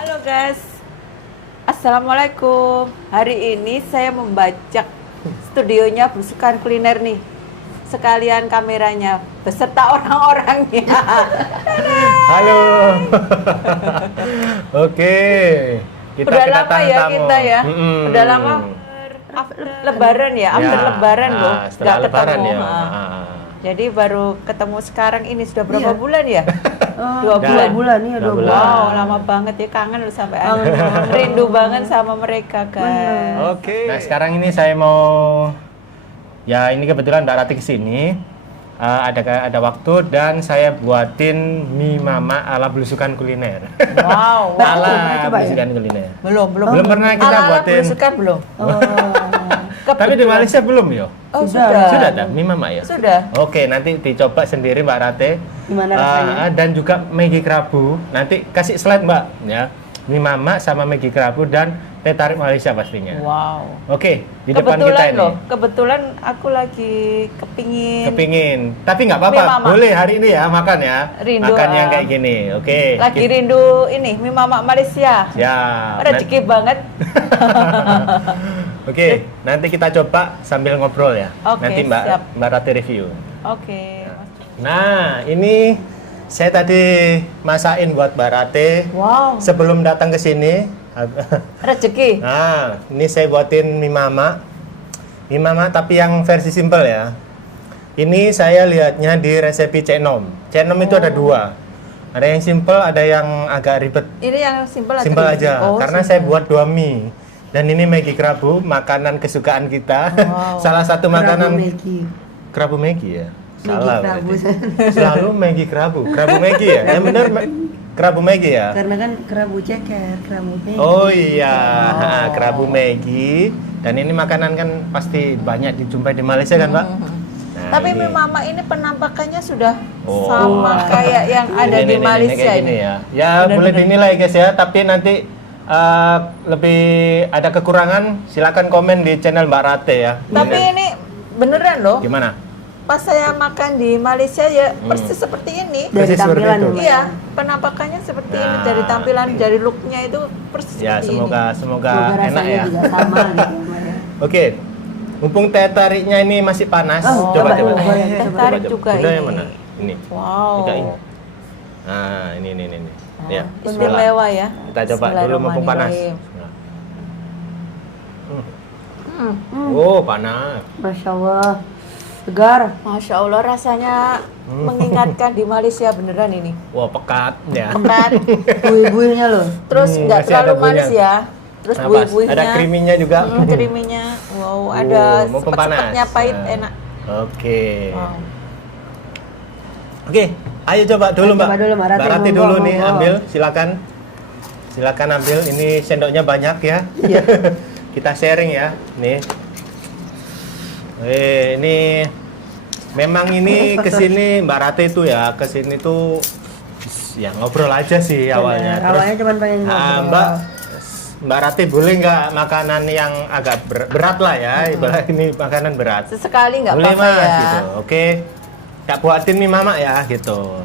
Halo guys, Assalamualaikum. Hari ini saya membajak studionya Belusukan Kuliner nih. Sekalian kameranya beserta orang-orangnya. Halo. Oke. Udah lama ya tamu. kita ya. Udah lama. Lebaran ya, after Lebaran loh. Setelah Nggak Lebaran ketemu. ya. Jadi baru ketemu sekarang ini sudah berapa bulan ya? Dua 2 bulan. Iya, 2 bulan. Wow, lama banget ya, kangen loh sampai rindu banget sama mereka guys. Oke. Nah, sekarang ini saya mau ini kebetulan Mbak Rati kesini. Ada waktu dan saya buatin mie mama ala Belusukan Kuliner. Wow, Ala Belusukan Kuliner. belum Belum pernah kita buatin. Belusukan belum? Tapi di Malaysia belum yo. Oh, sudah. Sudah ada mie mama ya? Sudah. Oke, nanti dicoba sendiri Mbak Rate. Gimana rasanya? Dan juga Maggi Kerabu. Nanti kasih slide Mbak ya. Mie mama sama Maggi Kerabu dan teh tarik Malaysia pastinya. Wow. Oke, di depan kita ini. Kebetulan aku lagi kepingin. Tapi nggak apa-apa, Mie mama. boleh hari ini ya makan ya. Rindu, Makan yang kayak gini. Oke. Lagi rindu ini mie mama Malaysia. Ya. Rezeki banget. Oke, nanti kita coba sambil ngobrol ya. Oke, Nanti siap. Mbak Rati review. Oke. Nah, ini saya tadi masakin buat Mbak Rate. Wow. Sebelum datang ke sini. Rezeki. Nah, ini saya buatin mie mama. Mie mama tapi yang versi simple ya. Ini saya lihatnya di resepi Cenom. Cenom itu ada 2. Ada yang simple, ada yang agak ribet. Ini yang simpel atau Simple ribet? aja, Oh, karena simple. saya buat 2 mie. Dan ini Maggi Kerabu, makanan kesukaan kita. Wow. Salah satu makanan Maggi. Kerabu Maggi ya. Salah. Kerabu. berarti. Selalu Maggi Kerabu. Kerabu Maggi ya. Yang benar Kerabu Maggi ya. Karena kan kerabu ceker, kerabu Maggi. Oh iya, Kerabu Maggi. Dan ini makanan kan pasti banyak dijumpai di Malaysia kan, Pak? Nah, Tapi ini. mie mama ini penampakannya sudah Oh. sama kayak yang ada di Malaysia kayak ini. gini ya. Ya boleh dinilai guys ya, tapi nanti lebih ada kekurangan, silakan komen di channel Mbak Rate ya. Tapi ini beneran loh. Gimana? Pas saya makan di Malaysia ya persis seperti ini. Dari Persis seperti tampilan itu. dulu. Iya, penampakannya seperti ini, Nah. dari tampilan, dari looknya itu persis Ya seperti semoga ini. semoga Semoga enak rasanya ya. juga sama gitu. Mbak, ya. Oke. Mumpung teh tariknya ini masih panas, Oh, coba. coba. Teh tarik juga Udah ini. yang mana? Ini. Wow. Kita ini. Nah, ini. Ya, Istimewa ya. kita coba dulu mumpung panas. Bismillahirrahmanirrahim. Oh, panas. Masya Allah. Segar. Masya Allah, rasanya mengingatkan di Malaysia beneran ini. Wah, pekat ya. Pekat, Buih-buihnya loh. terus nggak masih ada terlalu manis buihnya. ya. Terus Nah, pas. buih-buihnya. Ada kriminya juga. Kriminya. Wow, ada mumpung sepet-sepetnya panas. pahit, Nah. enak. Oke. Wow. Oke, ayo coba dulu Mbak. Coba dulu, Mbak Rati, Mbak Rati monggo, dulu nih, monggo. ambil, silakan. Silakan ambil. Ini sendoknya banyak ya. Iya. Kita sharing ya. Nih. Ini memang ini kesini Mbak Rati itu ya, kesini tuh ya ngobrol aja sih awalnya. Bener, awalnya cuma pengen ngobrol. Mbak Rati boleh nggak makanan yang agak berat lah ya, ibarat ini makanan berat. Sesekali nggak Boleh apa-apa mas, ya. gitu. Oke, tak buatin mie mama ya, gitu.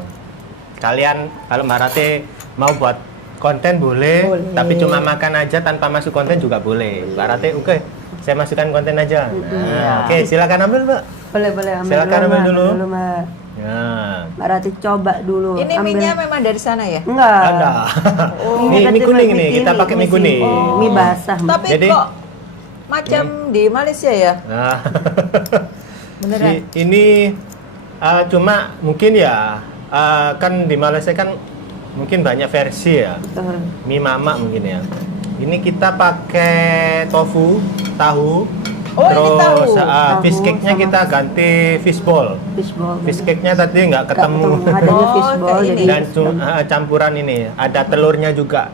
Kalian kalau Mbak Rati mau buat konten boleh, Boleh. tapi cuma makan aja tanpa masuk konten juga boleh. Mbak Rati, oke, saya masukkan konten aja. Nah, oke, silakan ambil Mbak. Boleh ambil Silakan ambil Mbak. dulu. Mbak. Nah, Mbak Rati coba dulu. Ini ambil. mie-nya memang dari sana ya? Enggak. ada. Oh. Ini Ini kuning mie nih, kita ini, pakai mie mie kuning. sini. Mie basah. Mbak. Tapi Jadi- kok macam di Malaysia ya? Nah, Beneran? ini cuma mungkin ya kan di Malaysia kan mungkin banyak versi ya. Betul. Mie mama mungkin ya. Ini kita pakai tofu, tahu. Oh, ini terus tahu. fish Tahu cake-nya sama kita ganti fishball. Fishball. Fish cake-nya tadi nggak ketemu. Adanya Oh, fishball kayak jadi ini. Dan campuran ini ada telurnya juga.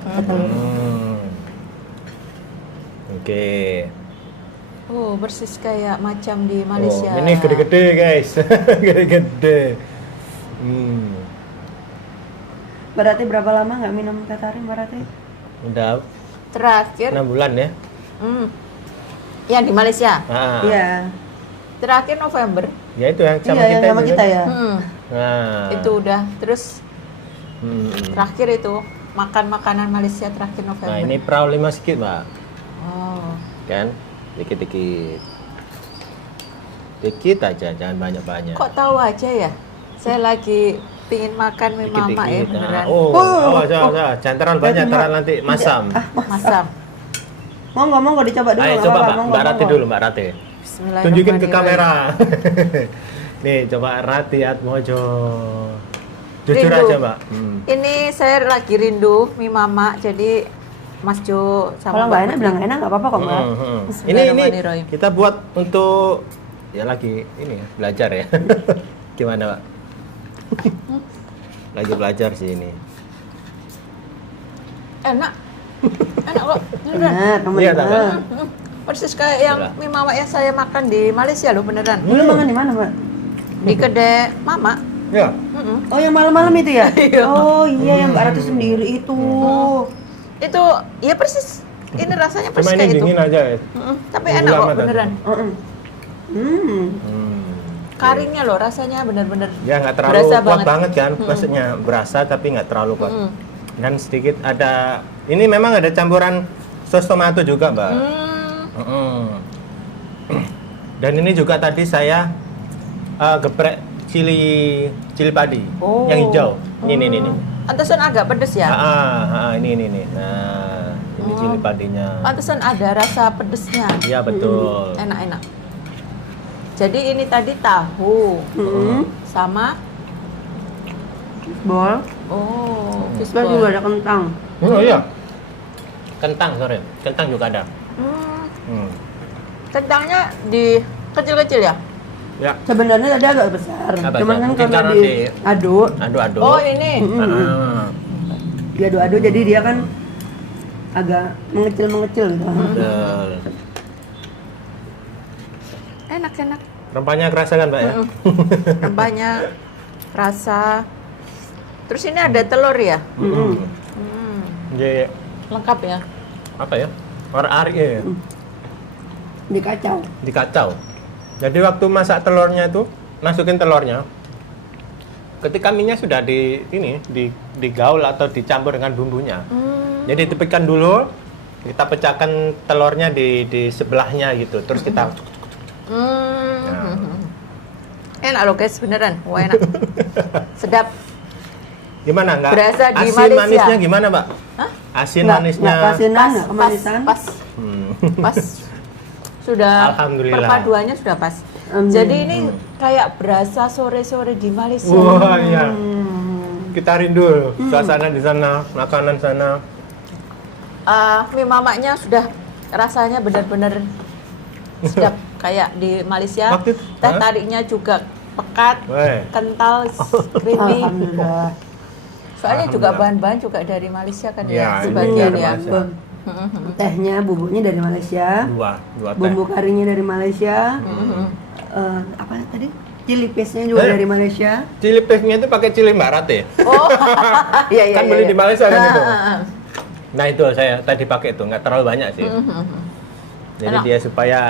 Oke. Oh, persis kayak macam di Malaysia. Oh, ini gede-gede guys, gede-gede. Berarti berapa lama nggak minum teh tarik Mbak Rati? Udah Terakhir, 6 bulan ya. yang di Malaysia. Ah, Iya. Terakhir November. ya itu yang sama Iya, yang kita sama itu kita kan? ya. Nah, Itu udah. Terus terakhir itu makan makanan Malaysia terakhir November? Nah, ini perahu 5 sedikit, Mbak. Oh. Kan? Dikit-dikit. Dikit aja, jangan banyak-banyak. Kok tahu aja ya? Saya lagi pingin makan mie mama ya Dikit-dikit. beneran. Oh, awas. Jangan terlalu banyak, terlalu nanti masam. Masam. Monggo dicoba dulu. Ayo nggak coba apa-apa, Mbak, monggo, Mbak Rati monggo. dulu, Mbak Rati. Bismillahirrahmanirrahim. Tunjukin ke kamera. Nih, coba Rati Atmojo. Jujur Rindu. aja, Mbak. Ini saya lagi rindu mie mama, jadi Mas Jo sama Kalau Mbak nggak enak Putri. bilang nggak enak nggak apa-apa kok Mbak. Ini Bismillahirrahmanirrahim. kita buat untuk ya lagi ini ya, belajar ya. Gimana, Pak? Lagi belajar sih ini. Enak. Enak kok. Beneran. Benar, kamu Iya, benar. tak? Persis kayak yang Beneran. mie mama yang saya makan di Malaysia loh beneran. Dulu makan di mana Mbak? Di kedai mama. Ya. Mm-mm. Oh yang malam-malam itu ya? Iya. Oh iya yang Mbak Ratu sendiri itu. Itu ya persis. Ini rasanya Cuma persis ini kayak itu. dingin aja ya. Tapi Tunggu enak kok lama tadi. beneran. Hmm. Karinya loh rasanya bener-bener Ya nggak terlalu berasa kuat banget, kan, Mm-mm. maksudnya berasa tapi nggak terlalu kuat. Mm. Dan sedikit ada, ini memang ada campuran sos tomato juga, Mbak. Mm-mm. Dan ini juga tadi saya geprek cili padi Oh. yang hijau. Ini. Pantesan agak pedes ya. Ini. Nah, ini cili padinya. Pantesan ada rasa pedesnya. Iya betul. Enak-enak. Jadi ini tadi tahu sama Bol. fishball. Terus juga ada kentang. Oh iya. Kentang, sorry. Kentang juga ada. Kentangnya di kecil-kecil ya? Ya. Sebenarnya tadi agak besar. Agak Cuman besar. kan Mungkin karena karena diaduk, Aduk-aduk. Oh ini. diaduk-aduk jadi dia kan agak mengecil-mengecil gitu. Betul. Enak-enak. Rempahnya kerasa kan, Mbak ya? Rempahnya rasa. Terus ini ada telur ya? Jadi Lengkap ya? apa ya? War-arik ya. Dikacau. Dikacau. Jadi waktu masak telurnya itu, masukin telurnya. Ketika minyak sudah digaul atau dicampur dengan bumbunya. Jadi dipecahkan dulu, kita pecahkan telurnya di sebelahnya gitu. Terus kita Enak loh guys, beneran. Wah enak. Sedap. gimana nggak? Berasa di Asin Malaysia. manisnya gimana, Mbak? Hah? Asin Nggak manisnya. kasinan, nggak kemanisan. Pas. Pas. Sudah. Alhamdulillah. Perpaduannya sudah pas. Jadi ini kayak berasa sore-sore di Malaysia. Wah, iya. Kita rindu suasana di sana, makanan sana. Mie mamanya sudah rasanya benar-benar sedap kayak di Malaysia. Waktu itu, Teh hah? tariknya juga pekat, Weh. kental, creamy. Alhamdulillah. Soalnya juga Alhamdulillah. bahan-bahan juga dari Malaysia kan Ya, ya, ini sebagian dari ya. Malaysia. Tehnya, bumbunya dari Malaysia. Dua teh. Bumbu karinya dari Malaysia. Apa tadi? Chili paste-nya juga dari Malaysia. Cili paste-nya itu pakai cili Mbak Rate. Oh, iya iya. Kan beli di Malaysia kan itu. Ah. Nah itu saya tadi pakai itu, nggak terlalu banyak sih. Jadi Enak. dia supaya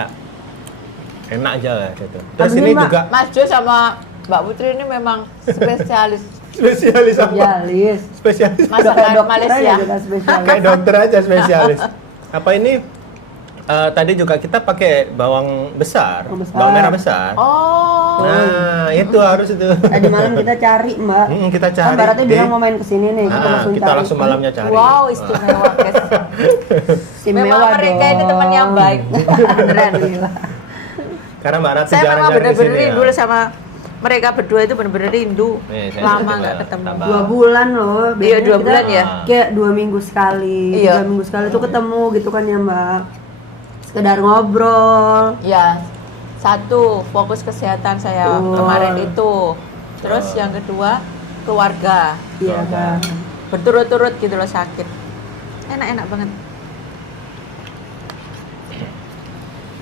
enak aja lah gitu. Terus Habis ini ini, Mbak, juga Mas Jo sama Mbak Putri ini memang spesialis spesialis apa? Spesialis. Spesialis. Udah kayak masakan dokter Malaysia. aja kita spesialis. Kayak dokter aja spesialis. Apa ini? Tadi juga kita pakai bawang besar, Bawang besar. bawang merah besar. Oh, Nah itu harus itu. Tadi malam kita cari Mbak. Kita Kan cari. Baratnya di- bilang mau main kesini nih, kita Nah, langsung kita cari. langsung malamnya cari. wow istimewa guys. Istimewa Memang mereka ini dong. teman yang baik. Beneran. Karena Mbak Rati Saya memang jarang-jarang di bener-bener sini rindu ya. sama mereka berdua itu bener-bener rindu. Saya Lama juga nggak ketemu. tambah. 2 bulan loh. Iya, Biasanya 2 kita bulan ya. Kayak 2 minggu sekali, Iya. 3 minggu sekali tuh ketemu gitu kan ya Mbak. Sekedar ngobrol. Ya, satu fokus kesehatan saya Betul. kemarin itu. Terus yang kedua keluarga. Iya kan. Berturut-turut gitu loh sakit. Enak-enak banget.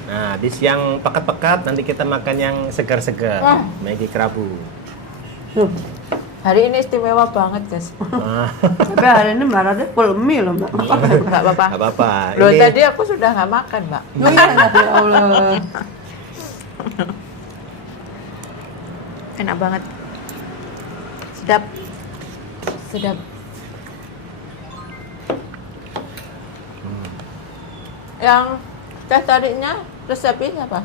Nah, di siang pekat-pekat nanti kita makan yang segar-segar. Maggi kerabu. Tuh. Hari ini istimewa banget guys. Nah, Tapi hari ini Mbak Rati full mie loh Mbak. Nggak apa-apa. nggak apa-apa. Loh Ini tadi aku sudah nggak makan mbak. Iya, ya Allah. Enak banget. Sedap. Sedap. Yang teh tariknya resepnya apa?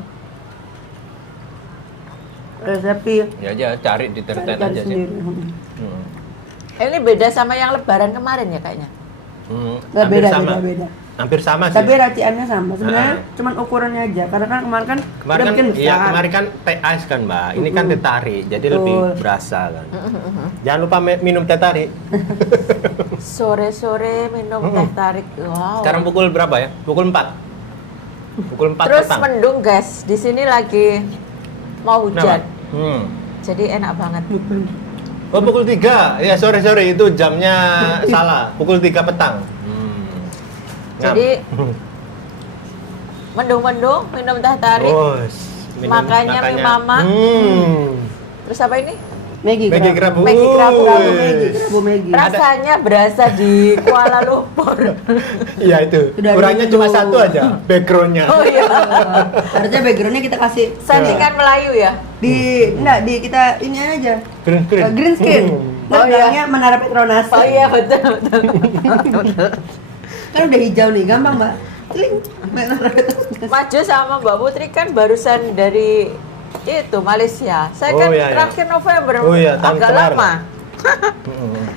Resepi Ya aja cari di internet cari aja sih. sendiri. Hmm. Ini beda sama yang lebaran kemarin ya kayaknya. Nggak Hampir beda, sama. beda. Hampir sama sih. Tapi raciannya sama. Sebenarnya cuman ukurannya aja. Karena kan kemarin kan Kemarin udah kan, bikin besar. iya kemarin kan teh ais kan mbak, ini kan teh tarik, jadi Betul. lebih berasa kan. Jangan lupa minum teh tarik. Sore-sore minum teh tarik. Wow. Sekarang pukul berapa ya? Pukul 4. Pukul 4 Terus petang. mendung guys, di sini lagi mau hujan. Hmm. Jadi enak banget. Oh pukul 3, ya sorry itu jamnya salah, pukul 3 petang. Jadi mendung-mendung minum teh tarik. Makanya mie mama. Terus apa ini? Maggi Maggi kerabu. kerabu. Maggi kerabu. Kerabu Maggi. Rasanya berasa di Kuala Lumpur. Iya itu. Udah Kurangnya rindu. cuma satu aja, backgroundnya. Oh iya. Harusnya backgroundnya kita kasih Settingan Melayu ya. enggak di kita ini aja. Green screen. Green screen. Ntar Oh, iya. belakangnya Menara Petronas. Oh iya betul. Kan udah hijau nih, gampang mbak. Kling. Menara Petronas. Maju sama Mbak Putri kan barusan dari itu Malaysia. Saya Oh, kan iya, iya. terakhir November. Oh, iya, tahun agak kemarin. lama.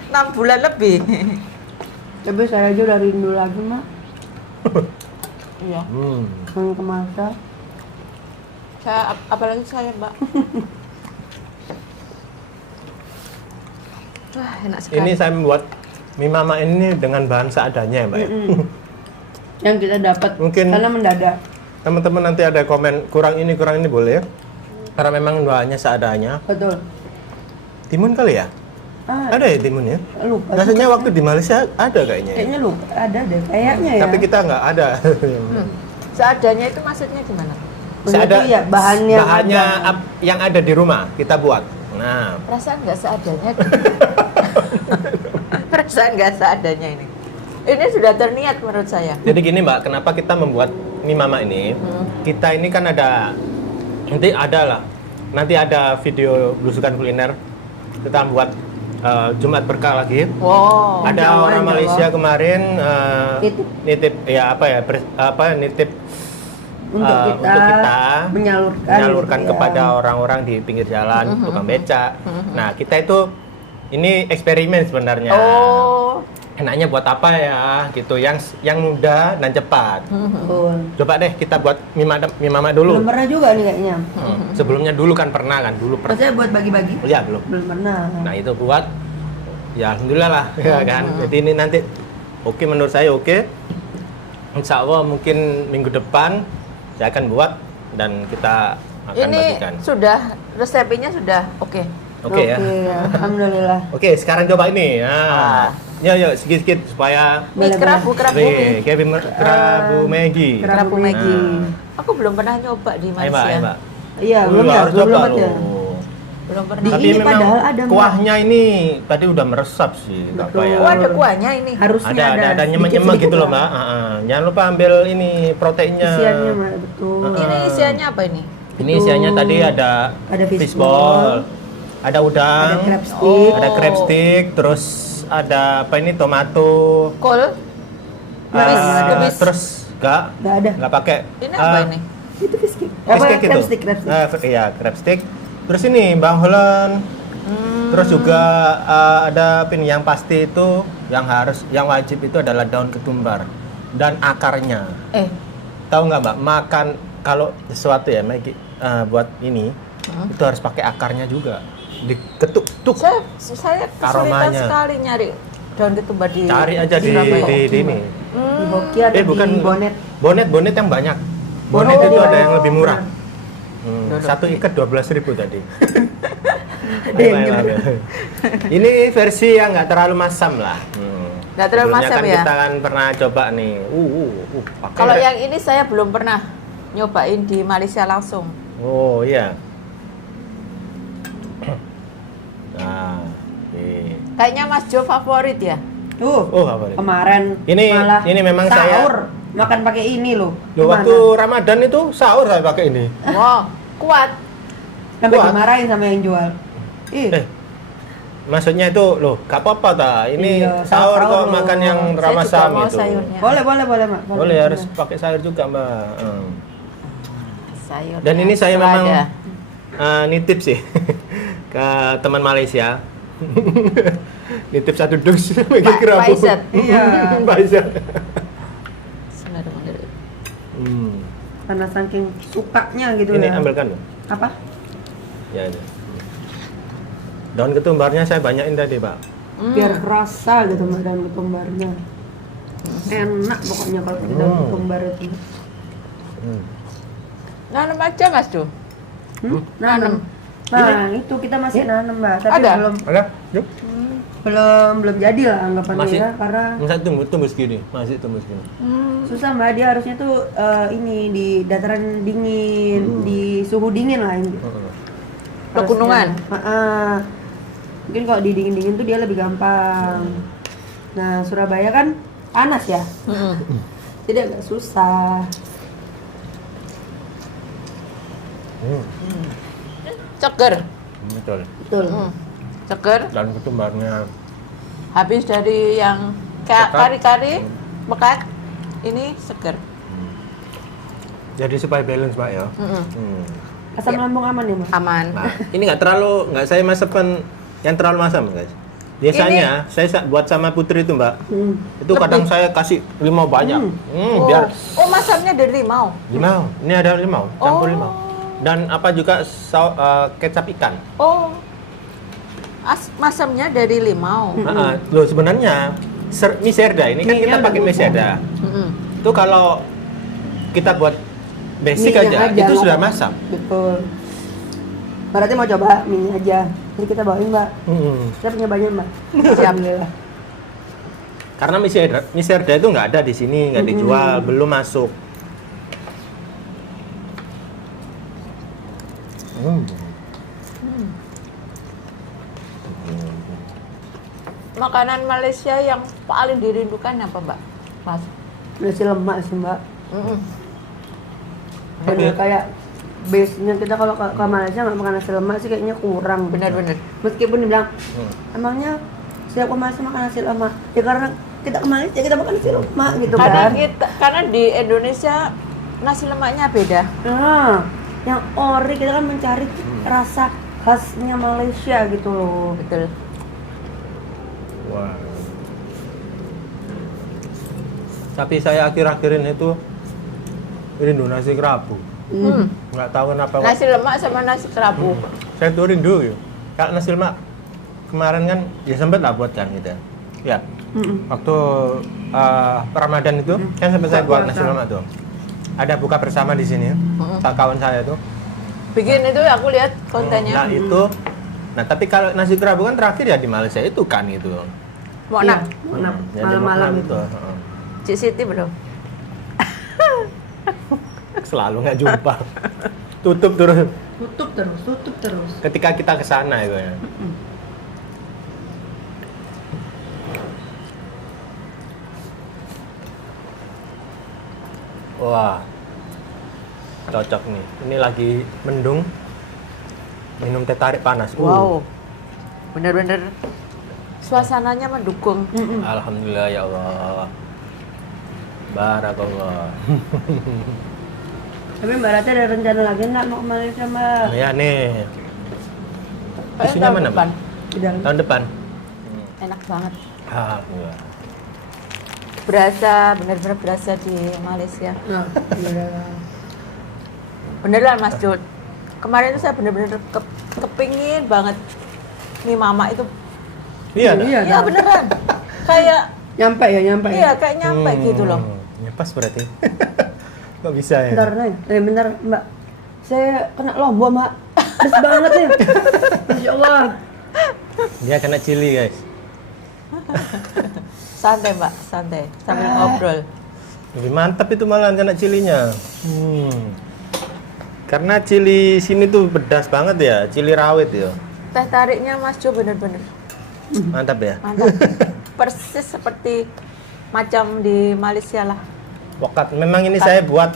6 bulan lebih. Tapi saya aja udah rindu lagi mbak. Iya. Yang ke masa. Saya apalagi saya, Mbak. Wah, enak sekali. Ini saya membuat mie mama ini dengan bahan seadanya ya mbak. Ya? Yang kita dapat Mungkin- karena mendadak. Teman-teman nanti ada komen kurang ini boleh ya? Karena memang bahannya seadanya. Betul. Timun kali ya? Ah, Ada ya timun ya? lupa. Rasanya waktu di Malaysia ada kayaknya. Ya? Kayaknya lupa. Ada deh. Kayaknya ya. Tapi kita nggak ada. Seadanya itu maksudnya gimana? Maksudnya ya bahannya ada. yang ada di rumah kita buat. Nah, Perasaan nggak seadanya. Perasaan nggak seadanya ini. Ini sudah terniat menurut saya. jadi gini mbak, kenapa kita membuat mie mama ini? Kita ini kan nanti ada video belusukan kuliner. Kita buat Jumat Berkah lagi. Wow. Ada Jawa, orang Jawa. Malaysia kemarin Nitip. nitip Untuk kita menyalurkan gitu ya. kepada orang-orang di pinggir jalan, tukang beca. Nah, kita itu ini eksperimen sebenarnya. Oh. Enaknya buat apa ya gitu, yang mudah dan cepat. Betul. Coba deh kita buat mie mama dulu. Belum pernah juga nih kayaknya. Sebelumnya dulu kan pernah. Maksudnya buat bagi-bagi? Oh, ya belum. Belum pernah. Nah itu buat, ya alhamdulillah lah, ya kan. Jadi ini nanti oke, menurut saya oke. Insya Allah mungkin minggu depan saya akan buat dan kita akan Ini bagikan. sudah resepnya sudah oke. Oke ya. Alhamdulillah. Oke, sekarang coba ini. Nah, yuk sedikit supaya Mie kerabu nih kayak kerabu Maggi. Kerabu Maggi. Aku belum pernah nyoba di Ayo mbak, Malaysia. Iya, belum ya, harus belum coba banget ya. loh. Belum pernah. Di- Tapi ini memang padahal ada, Mbak. kuahnya ini tadi udah meresap sih, nggak apa ya. Oh, ada kuahnya ini. Harusnya Ada nyemek-nyemek sedikit-sedikit gitu loh lah. mbak. Jangan lupa ambil ini proteinnya. Isiannya mbak, betul. Ini isiannya apa ini? Ini isiannya tadi ada fishball, ada udang, Ada crab stick. ada crab stick, terus ada apa ini tomato, Kol. Kubis. terus Nggak ada. nggak pakai. Ini apa ini? Itu fish cake. Fish cake crab itu. stick, crab stick. Iya crab stick. Terus ini Bang Holland. Terus juga ada pin yang pasti itu yang wajib itu adalah daun ketumbar dan akarnya. Tahu nggak mbak, makan kalau sesuatu ya Maggi, buat ini itu harus pakai akarnya juga, diketuk tuk. Saya kesulitan Aromanya. sekali nyari daun ketumbar di Cari aja di Surabaya. ini. Di Hoki ada Bukan di Bonet. bonet yang banyak. Bonet Oh, itu iya. ada yang lebih murah. Satu ikat 12.000 tadi. Ini versi yang nggak terlalu masam lah. Nggak terlalu Sebelumnya masam kan ya? Kita kan pernah coba nih. Pakai Kalau nggak? yang ini saya belum pernah nyobain di Malaysia langsung. Oh iya. Nah, Kayaknya Mas Jo favorit ya? Tuh, Oh, apa ini? kemarin Ini- malah ini memang sahur makan pakai ini loh. Loh, Gimana? waktu Ramadan itu sahur saya pakai ini. Wow, kuat. Sampai Kuat. dimarahin sama yang jual. Ih, Maksudnya itu loh, gak apa-apa ta. Ini Iya, sahur sahur kok loh. makan yang Saya juga ramasam mau itu. sayurnya. Boleh, Mak. Boleh harus pakai sayur juga, Mbak. Sayurnya Dan ini saya memang selada. nitip sih ke teman Malaysia. Nitip 1 dus bagi Pak kerabu. Faizat. Iya. Pak Faizat. Selada Mandarin. Karena saking sukanya gitu Ini ya. ambilkan loh. Apa? Ya ini. Daun ketumbarnya saya banyakin tadi, Pak. Biar kerasa gitu Mbak daun ketumbarnya. Enak pokoknya kalau pakai daun ketumbar itu. Nanam aja Mas Jo. Nanam. Nah, itu kita masih nanam, Mbak, tapi Ada? Ada? Yuk. belum jadi lah anggapannya Masih? ya, karena Masih tumbuh segini, masih tumbuh segini. susah Mbak, dia harusnya tuh ini di dataran dingin, di suhu dingin lah ini. Pegunungan. Mungkin kalau di dingin-dingin tuh dia lebih gampang. Nah, Surabaya kan panas ya, jadi agak susah. Ceger. Betul. Betul. Ceger. Dan ketumbarnya Habis dari yang Pekat. kari-kari pekat, ini seger. jadi supaya balance, Pak ya. Asam lambung aman ya, Mbak? Aman. Nah, ini nggak saya masukkan yang terlalu masam, guys. Biasanya saya buat sama Putri itu, Mbak. Itu kadang saya kasih limau banyak. Biar Oh, masamnya dari limau. limau. Ini ada limau, campur Oh. limau. Dan apa juga kecap ikan. Oh. Masamnya dari limau. Loh sebenarnya mie serda ini kan Mie-nya kita udah pakai mie bubuk. serda. Itu kalau kita buat basic Mie-nya aja, itu nggak sudah apa-apa. masam. Betul. Berarti mau coba mie aja. Jadi kita bawain, Mbak. Kita punya banyak, Mbak. Alhamdulillah. Karena mie serda itu nggak ada di sini, nggak dijual, belum masuk. Makanan Malaysia yang paling dirindukan apa, Mbak? Mas. Nasi lemak sih, Mbak. Oke. Bener kayak base-nya kita kalau ke Malaysia nggak makan nasi lemak sih kayaknya kurang. Benar-benar. Meskipun dibilang, emangnya setiap ke Malaysia makan nasi lemak? Ya karena kita ke Malaysia kita makan nasi lemak gitu kan. Karena di Indonesia nasi lemaknya beda. Nah, yang ori kita kan mencari rasa khasnya Malaysia gitu loh. Betul. Wah. Tapi saya akhir-akhirin itu rindu nasi kerabu. Nggak tahu kenapa. kok. Nasi lemak sama nasi kerabu. Saya tuh rindu ya. Kalau nasi lemak kemarin kan ya sempet lah buat kan gitu. Ya. Waktu Ramadan itu kan sempat saya buat nasi lemak tuh. Ada buka bersama di sini. Kawan saya tuh. Bikin itu aku lihat kontennya. Nah itu. Nah tapi kalau nasi kerabu kan terakhir ya di Malaysia itu kan itu. Mau Iya, nak? Ya, di malam-malam Moknam itu. Heeh. Cik Siti belum? Selalu nggak jumpa. Tutup terus. Tutup terus. Ketika kita ke sana itu ya. Wah. Cocok nih. Ini lagi mendung. Minum teh tarik panas. Wow. Bener-bener suasananya mendukung. Alhamdulillah ya Allah. Barakallah. Tapi Mbak Rati ada rencana lagi nggak mau ke Malaysia, Mbak? Ya nih. Kayaknya Isunya tahun mana, depan. Udah. Tahun depan. Enak banget. Alhamdulillah. Berasa, bener-bener berasa di Malaysia. Nah, udah. Beneran Mas Jod. Kemarin itu saya bener-bener kepingin banget mie mama itu. Iya, dah? Iya, Iya beneran. Kayak nyampe ya. iya kayak nyampe gitu loh. Ya pas berarti. Kok bisa ya? Bentar, Nay. Bentar, Mbak. Saya kena lombok, Mbak. Pedes banget ya. Masya Allah. Dia kena chili, guys. Santai Mbak, santai. Sambil ngobrol. Lebih mantap itu malah kena chilinya. Karena chili sini tuh pedas banget ya, chili rawit ya. Teh tariknya Mas Jo bener-bener Mantap ya. mantap. Persis seperti macam di Malaysia lah. Pokat. Memang ini saya buat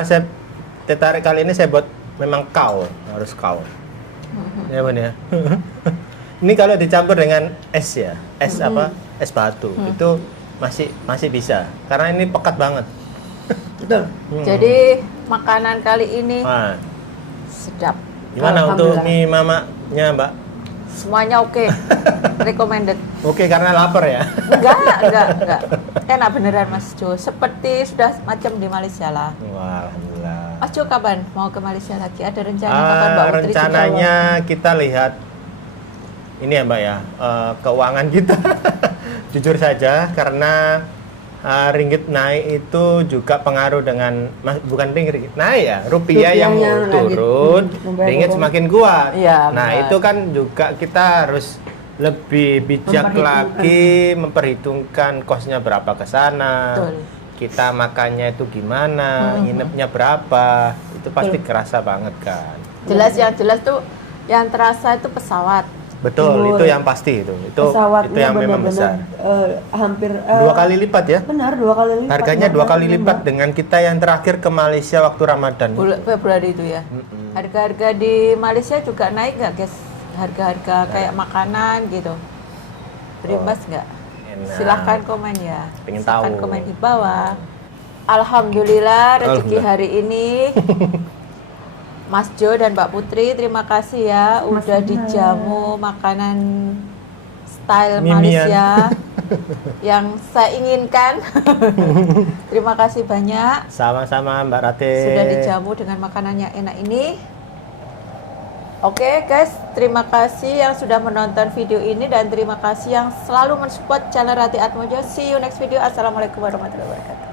resep teh tarik kali ini saya buat memang kau, harus kau. Ya Bun ya. Ini kalau dicampur dengan es ya, es apa? Es batu. Itu masih bisa. Karena ini pekat banget. Betul. Jadi makanan kali ini Wah, sedap. gimana untuk Alhamdulillah. mie mamanya, Mbak? Semuanya oke. Recommended. Oke, karena lapar ya. Enggak. Enak beneran Mas Jo. Seperti sudah macam di Malaysia lah. Wah, alhamdulillah. Mas Jo kapan mau ke Malaysia lagi? Ada rencana kapan Mbak Putri juga? Rencananya kita lihat ini ya Mbak ya, keuangan kita. Jujur saja, karena ringgit naik itu juga pengaruh dengan bukan ringgit naik ya, rupiah yang mau Rupiahnya lagi, turun, membayar ringgit pokok. semakin kuat. Iya, Nah benar. itu kan juga kita harus lebih bijak lagi memperhitungkan kosnya berapa ke sana. Betul. Kita makannya itu gimana, nginepnya berapa, itu pasti kerasa banget kan. Yang jelas tuh yang terasa itu pesawat. Betul, Timur. itu yang pasti itu Pesawatnya yang memang besar. hampir Dua kali lipat ya. Benar, 2 kali lipat. Harganya 2 kali Makanya, lipat Mbak. dengan kita yang terakhir ke Malaysia waktu Ramadan. Bulan Februari itu ya. Harga-harga di Malaysia juga naik nggak guys? Harga-harga kayak makanan gitu. Berimbas nggak? Enak. Silahkan komen ya. Pengen Silahkan tahu. komen di bawah. Alhamdulillah rezeki Alhamdulillah. hari ini Mas Jo dan Mbak Putri, terima kasih ya udah dijamu makanan style Mimian. Malaysia yang saya inginkan. Terima kasih banyak Sama-sama Mbak Rate. sudah dijamu dengan makanan yang enak ini. Oke guys, terima kasih yang sudah menonton video ini dan terima kasih yang selalu mensupport channel Rati Atmojo. See you next video. Assalamualaikum warahmatullahi wabarakatuh.